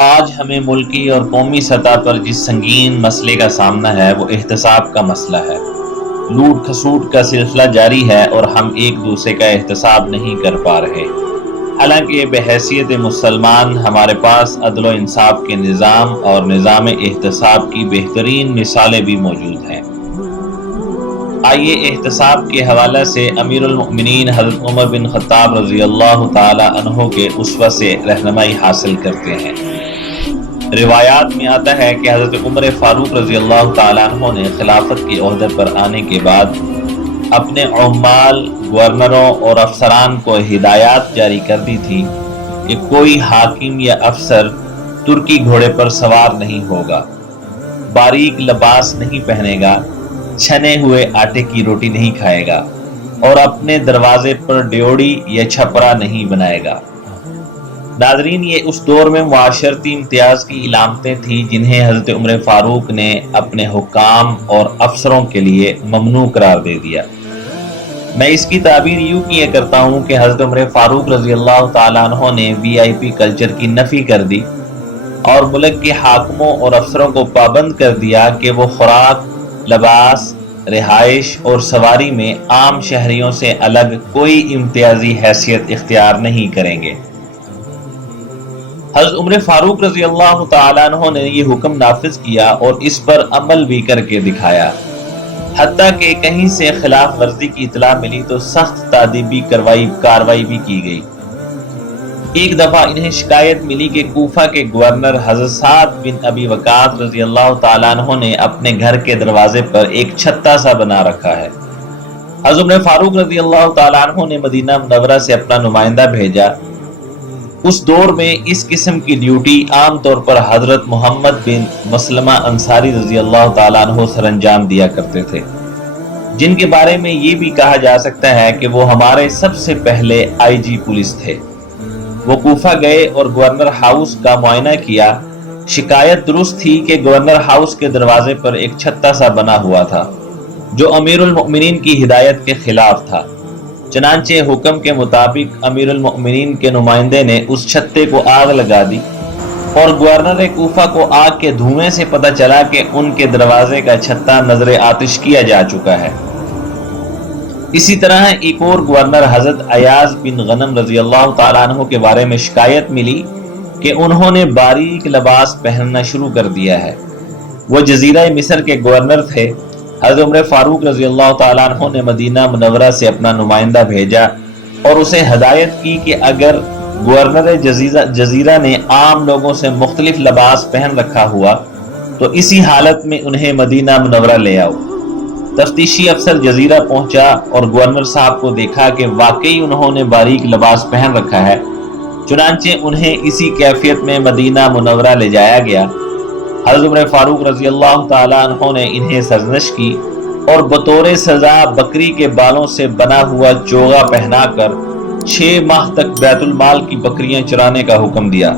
آج ہمیں ملکی اور قومی سطح پر جس سنگین مسئلے کا سامنا ہے وہ احتساب کا مسئلہ ہے۔ لوٹ کھسوٹ کا سلسلہ جاری ہے اور ہم ایک دوسرے کا احتساب نہیں کر پا رہے، حالانکہ بحیثیت مسلمان ہمارے پاس عدل و انصاف کے نظام اور نظام احتساب کی بہترین مثالیں بھی موجود ہیں۔ آئیے احتساب کے حوالے سے امیر المؤمنین حضرت عمر بن خطاب رضی اللہ تعالی عنہ کے اسوہ سے رہنمائی حاصل کرتے ہیں۔ روایات میں آتا ہے کہ حضرت عمر فاروق رضی اللہ تعالیٰ عنہ نے خلافت کے عہدے پر آنے کے بعد اپنے عمال، گورنروں اور افسران کو ہدایات جاری کر دی تھی کہ کوئی حاکم یا افسر ترکی گھوڑے پر سوار نہیں ہوگا، باریک لباس نہیں پہنے گا، چھنے ہوئے آٹے کی روٹی نہیں کھائے گا اور اپنے دروازے پر ڈیوڑی یا چھپرا نہیں بنائے گا۔ ناظرین، یہ اس دور میں معاشرتی امتیاز کی علامتیں تھیں جنہیں حضرت عمر فاروق نے اپنے حکام اور افسروں کے لیے ممنوع قرار دے دیا۔ میں اس کی تعبیر یوں کیا کرتا ہوں کہ حضرت عمر فاروق رضی اللہ تعالیٰ عنہ نے وی آئی پی کلچر کی نفی کر دی اور ملک کے حاکموں اور افسروں کو پابند کر دیا کہ وہ خوراک، لباس، رہائش اور سواری میں عام شہریوں سے الگ کوئی امتیازی حیثیت اختیار نہیں کریں گے۔ حضرت عمر فاروق رضی اللہ تعالیٰ عنہ نے یہ حکم نافذ کیا اور اس پر عمل بھی کر کے دکھایا، حتیٰ کہ کہیں سے خلاف ورزی کی اطلاع ملی تو سخت تادیبی کارروائی بھی کی گئی۔ ایک دفعہ انہیں شکایت ملی کہ کوفہ کے گورنر حضرت سعد بن ابی وقاص رضی اللہ تعالیٰ عنہ نے اپنے گھر کے دروازے پر ایک چھتا سا بنا رکھا ہے۔ حضرت عمر فاروق رضی اللہ تعالیٰ عنہ نے مدینہ منورہ سے اپنا نمائندہ بھیجا۔ اس دور میں اس قسم کی ڈیوٹی عام طور پر حضرت محمد بن مسلمہ انصاری رضی اللہ تعالیٰ عنہ سر انجام دیا کرتے تھے، جن کے بارے میں یہ بھی کہا جا سکتا ہے کہ وہ ہمارے سب سے پہلے آئی جی پولیس تھے۔ وہ کوفہ گئے اور گورنر ہاؤس کا معائنہ کیا۔ شکایت درست تھی کہ گورنر ہاؤس کے دروازے پر ایک چھتا سا بنا ہوا تھا جو امیر المؤمنین کی ہدایت کے خلاف تھا۔ چنانچہ حکم کے مطابق امیر المؤمنین کے نمائندے نے اس چھتے کو آگ لگا دی اور گورنر کوفہ کو آگ کے دھوئیں سے پتہ چلا کہ ان کے دروازے کا چھتا نظر آتش کیا جا چکا ہے۔ اسی طرح ایک اور گورنر حضرت ایاز بن غنم رضی اللہ تعالیٰ عنہ کے بارے میں شکایت ملی کہ انہوں نے باریک لباس پہننا شروع کر دیا ہے۔ وہ جزیرہ مصر کے گورنر تھے۔ حضرت عمر فاروق رضی اللہ تعالیٰ عنہ نے مدینہ منورہ سے اپنا نمائندہ بھیجا اور اسے ہدایت کی کہ اگر گورنر جزیرہ نے عام لوگوں سے مختلف لباس پہن رکھا ہوا تو اسی حالت میں انہیں مدینہ منورہ لے آؤ۔ تفتیشی افسر جزیرہ پہنچا اور گورنر صاحب کو دیکھا کہ واقعی انہوں نے باریک لباس پہن رکھا ہے، چنانچہ انہیں اسی کیفیت میں مدینہ منورہ لے جایا گیا۔ حضرت عمر فاروق رضی اللہ تعالیٰ عنہ نے انہیں سرزنش کی اور بطور سزا بکری کے بالوں سے بنا ہوا چوغا پہنا کر 6 ماہ تک بیت المال کی بکریاں چرانے کا حکم دیا۔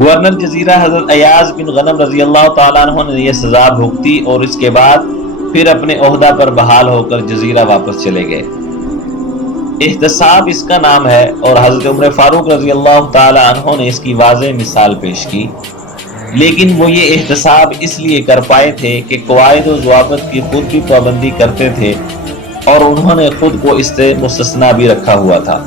گورنر جزیرہ حضرت ایاز بن غنم رضی اللہ تعالیٰ عنہ نے یہ سزا بھگتی اور اس کے بعد پھر اپنے عہدہ پر بحال ہو کر جزیرہ واپس چلے گئے۔ احتساب اس کا نام ہے اور حضرت عمر فاروق رضی اللہ تعالیٰ عنہ نے اس کی واضح مثال پیش کی، لیکن وہ یہ احتساب اس لیے کر پائے تھے کہ قواعد و ضوابط کی خود بھی پابندی کرتے تھے اور انہوں نے خود کو اس سے مستثنا بھی رکھا ہوا تھا۔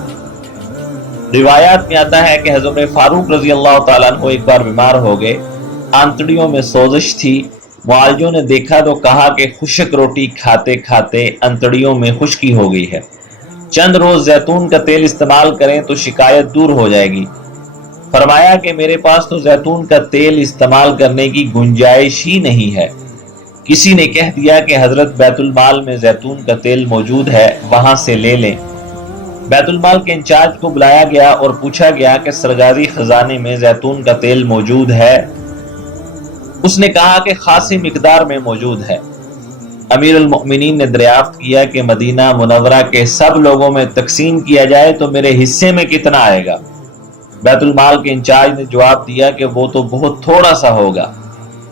روایات میں آتا ہے کہ حضرت عمر فاروق رضی اللہ تعالیٰ عنہ ایک بار بیمار ہو گئے، آنتڑیوں میں سوزش تھی۔ معالجوں نے دیکھا تو کہا کہ خشک روٹی کھاتے کھاتے انتڑیوں میں خشکی ہو گئی ہے، چند روز زیتون کا تیل استعمال کریں تو شکایت دور ہو جائے گی۔ فرمایا کہ میرے پاس تو زیتون کا تیل استعمال کرنے کی گنجائش ہی نہیں ہے۔ کسی نے کہہ دیا کہ حضرت بیت المال میں زیتون کا تیل موجود ہے، وہاں سے لے لیں۔ بیت المال کے انچارج کو بلایا گیا اور پوچھا گیا کہ سرکاری خزانے میں زیتون کا تیل موجود ہے؟ اس نے کہا کہ خاصی مقدار میں موجود ہے۔ امیر المؤمنین نے دریافت کیا کہ مدینہ منورہ کے سب لوگوں میں تقسیم کیا جائے تو میرے حصے میں کتنا آئے گا؟ بیت المال کے انچارج نے جواب دیا کہ وہ تو بہت تھوڑا سا ہوگا۔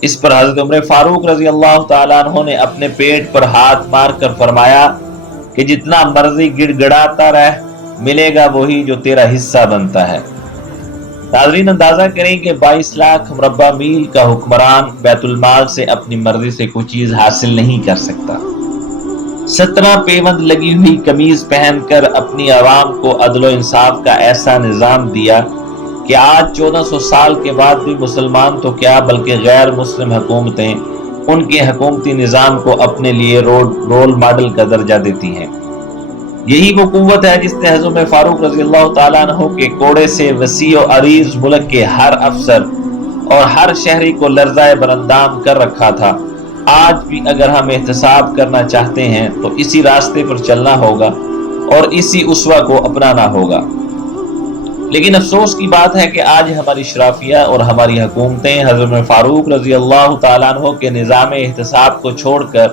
اس پر حضرت عمر فاروق رضی اللہ تعالیٰ عنہ نے اپنے پیٹ پر ہاتھ مار کر فرمایا کہ جتنا مرضی گڑ گڑاتا رہ، ملے گا وہی جو تیرا حصہ بنتا ہے۔ ناظرین اندازہ کریں کہ 22 لاکھ مربع میل کا حکمران بیت المال سے اپنی مرضی سے کوئی چیز حاصل نہیں کر سکتا۔ 17 پیوند لگی ہوئی قمیض پہن کر اپنی عوام کو عدل و انصاف کا ایسا نظام دیا کہ آج 1400 سال کے بعد بھی مسلمان تو کیا بلکہ غیر مسلم حکومتیں ان کے حکومتی نظام کو اپنے لیے رول ماڈل کا درجہ دیتی ہیں۔ یہی وہ قوت ہے جس نے حضرت فاروق رضی اللہ تعالیٰ عنہ کے کوڑے سے وسیع و عریض ملک کے ہر افسر اور ہر شہری کو لرزائے براندام کر رکھا تھا۔ آج بھی اگر ہم احتساب کرنا چاہتے ہیں تو اسی راستے پر چلنا ہوگا اور اسی اسوہ کو اپنانا ہوگا۔ لیکن افسوس کی بات ہے کہ آج ہماری اشرافیہ اور ہماری حکومتیں حضرت فاروق رضی اللہ تعالیٰ عنہ کے نظام احتساب کو چھوڑ کر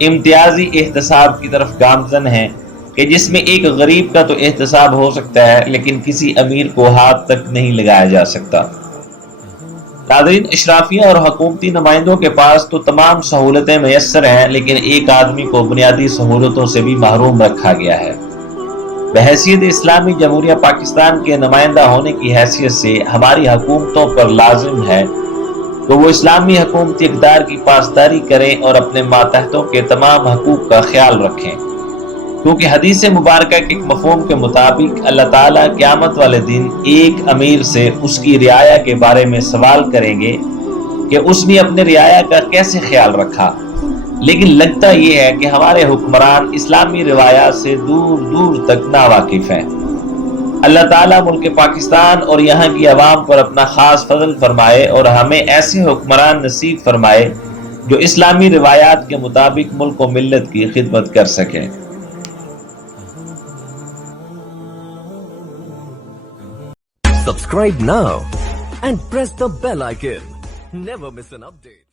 امتیازی احتساب کی طرف گامزن ہیں کہ جس میں ایک غریب کا تو احتساب ہو سکتا ہے لیکن کسی امیر کو ہاتھ تک نہیں لگایا جا سکتا۔ ناظرین، اشرافیہ اور حکومتی نمائندوں کے پاس تو تمام سہولتیں میسر ہیں لیکن ایک آدمی کو بنیادی سہولتوں سے بھی محروم رکھا گیا ہے۔ بحیثیت اسلامی جمہوریہ پاکستان کے نمائندہ ہونے کی حیثیت سے ہماری حکومتوں پر لازم ہے کہ وہ اسلامی حکومتی اقدار کی پاسداری کریں اور اپنے ماتحتوں کے تمام حقوق کا خیال رکھیں، کیونکہ حدیث مبارکہ کے ایک مفہوم کے مطابق اللہ تعالیٰ قیامت والے دن ایک امیر سے اس کی رعایا کے بارے میں سوال کریں گے کہ اس نے اپنے رعایا کا کیسے خیال رکھا۔ لیکن لگتا یہ ہے کہ ہمارے حکمران اسلامی روایات سے دور دور تک ناواقف ہیں۔ اللہ تعالیٰ ملک پاکستان اور یہاں کی عوام پر اپنا خاص فضل فرمائے اور ہمیں ایسے حکمران نصیب فرمائے جو اسلامی روایات کے مطابق ملک و ملت کی خدمت کر سکیں۔ Subscribe now and press the bell icon. Never miss an update.